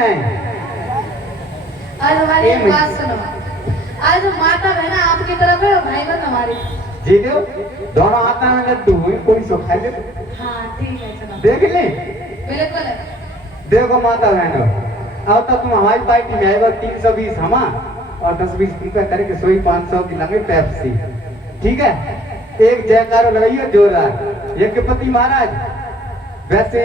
नहीं। आज हमारी एक बात सुनो, आज माता बहना आपकी तरफ है और भाई बहन हमारी। जी दो दोनों आता है लड्डू कोई सो खा ले। हाँ ठीक है चलो देख ले बिल्कुल। देखो माता बहनों, अब तो तुम हमारी पार्टी में आएगा 320 हमा और 10-20 रुपए करके 100-500 की लगे पेप्सी। ठीक है, एक जयकारो लगाइयो जोरदार। यज्ञपति महाराज, वैसे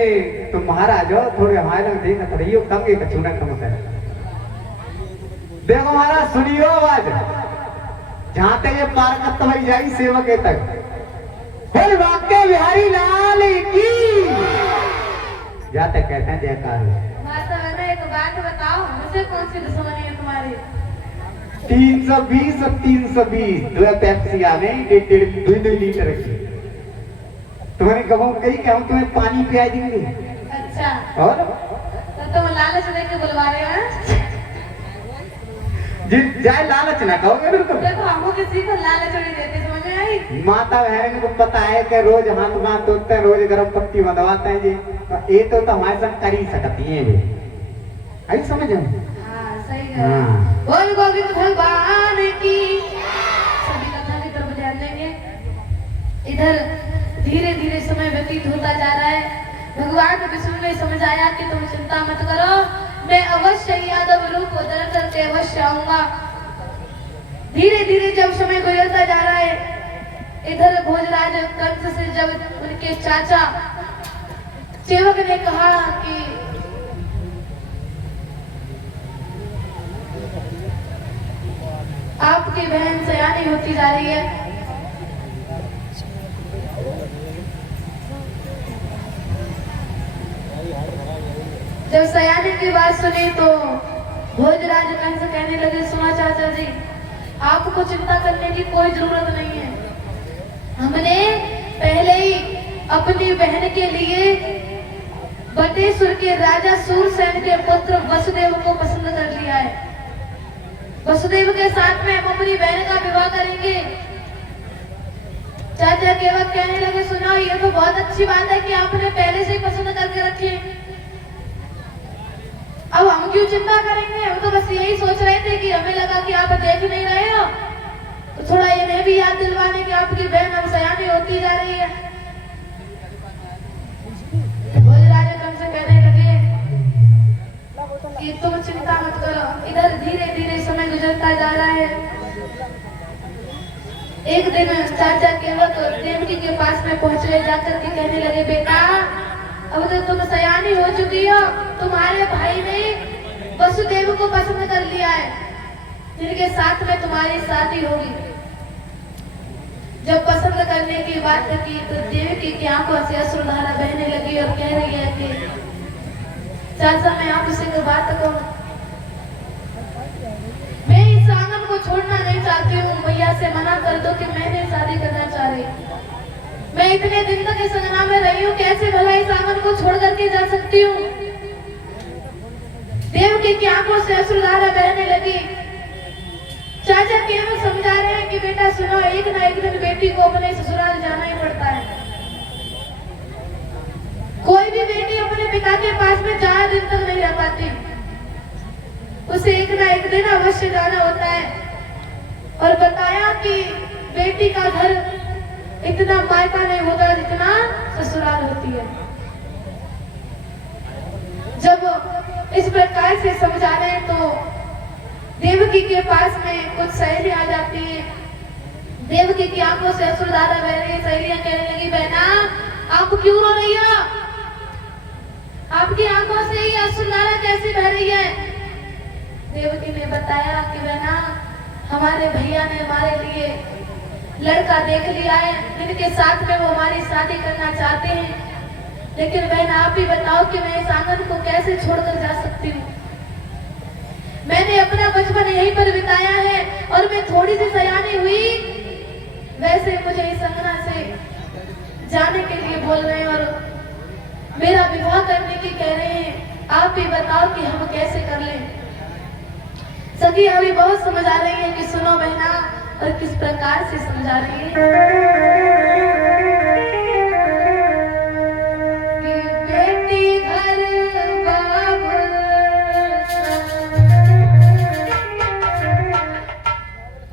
तुम महाराज हो, थोड़े हमारे लग देखत रहियो कंगे का चूना कम कर। देखो महाराज सुनियो आवाज, जहां तक ये पार करता हुई जाई सेवक तक। बोल वाक्य बिहारी लाल की जाते कहते हैं जयकार। माता बहना एक बात बताओ, मुझे कौन सी दुश्मनी है तुम्हारी? 320 और 320 दो पेप्सी आ गई, 1.5 लीटर की। तुम्हारे गवाह कही कि हम तुम्हें पानी पिया देंगे। अच्छा और तो तुम लालच देके बुलवा रहे हो? जी जाए लालच ना कहोगे बिल्कुल। देखो हमको किसी को लालच नहीं देते, समझ में आई? माता बहन को पता है कि रोज हाथ धोते हैं, रोज गर्म पट्टी बंधवाते हैं जी, ये तो हमारे साथ कर ही सकती है वे। आई समझ में? हाँ सही है। बोल गोविंद भगवान की। सभी कथा की तरफ ध्यान देंगे। इधर धीरे धीरे समय व्यतीत होता जा रहा है। भगवान विष्णु ने समझ आया कि तुम चिंता मत करो, मैं अवश्य यादव रूप धारण करके अवश्य आऊंगा। धीरे धीरे जब समय गुजरता जा रहा है, इधर भोजराज कंस से जब उनके चाचा सेवक ने कहा कि आपकी बहन सयानी होती जा रही है, जब सयानी की बात सुनी तो भोजराज कंस कहने लगे, सुना चाचा जी, आपको चिंता करने की कोई जरूरत नहीं है। हमने पहले ही अपनी बहन के लिए बटेश्वर के राजा सूरसेन के पुत्र वसुदेव को पसंद कर लिया है। वसुदेव के साथ में हम अपनी बहन का विवाह करेंगे। चाचा केवल कहने लगे, सुनो ये तो बहुत अच्छी बात है कि आपने पहले से ही पसंद करके रखी, अब हम क्यों चिंता करेंगे? हम तो बस यही सोच रहे थे कि हमें लगा कि आप देख नहीं रहे हो, तो थोड़ा इन्हें भी याद दिलवाने की आपकी बहन अब सयानी होती जा रही है। भोजराज कंस कहने लगे कि तुम चिंता मत करो। इधर धीरे धीरे समय गुजरता जा रहा है। एक दिन चाचा केवट देवकी के पास में पहुंचे, जाकर के कहने लगे, बेटा अब तो तुम सयानी हो चुकी हो, तुम्हारे भाई ने वसुदेव को पसंद कर लिया है, जिनके साथ में तुम्हारी शादी होगी। जब पसंद करने की बात की तो देवकी की आंखों से अश्रुधारा बहने लगी और कह रही है कि चाचा मैं आपसे एक बात कहूं, मैं इस आंगन को छोड़ना नहीं चाहती हूँ, भैया से मना कर दो कि मैं नहीं शादी करना चाह रही। मैं इतने दिन तक इस अंगना में रही हूँ, कैसे भला इस आंगन को छोड़ करके जा सकती हूँ? देवकी की आंखों से अश्रुधारा बहने लगी। चाचा केवल समझा रहे हैं कि बेटा सुनो, एक ना एक दिन बेटी को अपने ससुराल जाना ही पड़ता है। कोई भी बेटी अपने पिता के पास में 4 दिन तक नहीं रह पाती, उसे एक ना एक दिन अवश्य जाना होता है। और बताया कि बेटी का घर इतना मायका नहीं होता जितना ससुराल होती है। जब इस प्रकार से समझा रहे हैं तो देवकी के पास में कुछ सहेली आ जाती है। देवकी की आंखों से अश्रुधारा बह रही है। सहेलियां कहने लगी, बहना आप क्यों रो रही हो? आपकी आंखों से ही अश्रुधारा कैसी बह रही है? देवकी ने बताया कि बहना हमारे भैया ने हमारे लिए लड़का देख लिया है, जिनके साथ में वो हमारी शादी करना चाहते हैं। लेकिन बहन आप ही बताओ कि मैं इस आंगन को कैसे छोड़कर जा सकती हूँ? मैंने अपना बचपन यहीं पर बिताया है और मैं थोड़ी सी सयानी हुई, वैसे मुझे इस अंगना से जाने के लिए बोल रहे हैं और मेरा विवाह करने की कह रहे हैं। आप ही बताओ कि हम कैसे कर लें? सखी अभी बहुत समझ आ रही है कि सुनो बहना, और किस प्रकार से समझा रही है।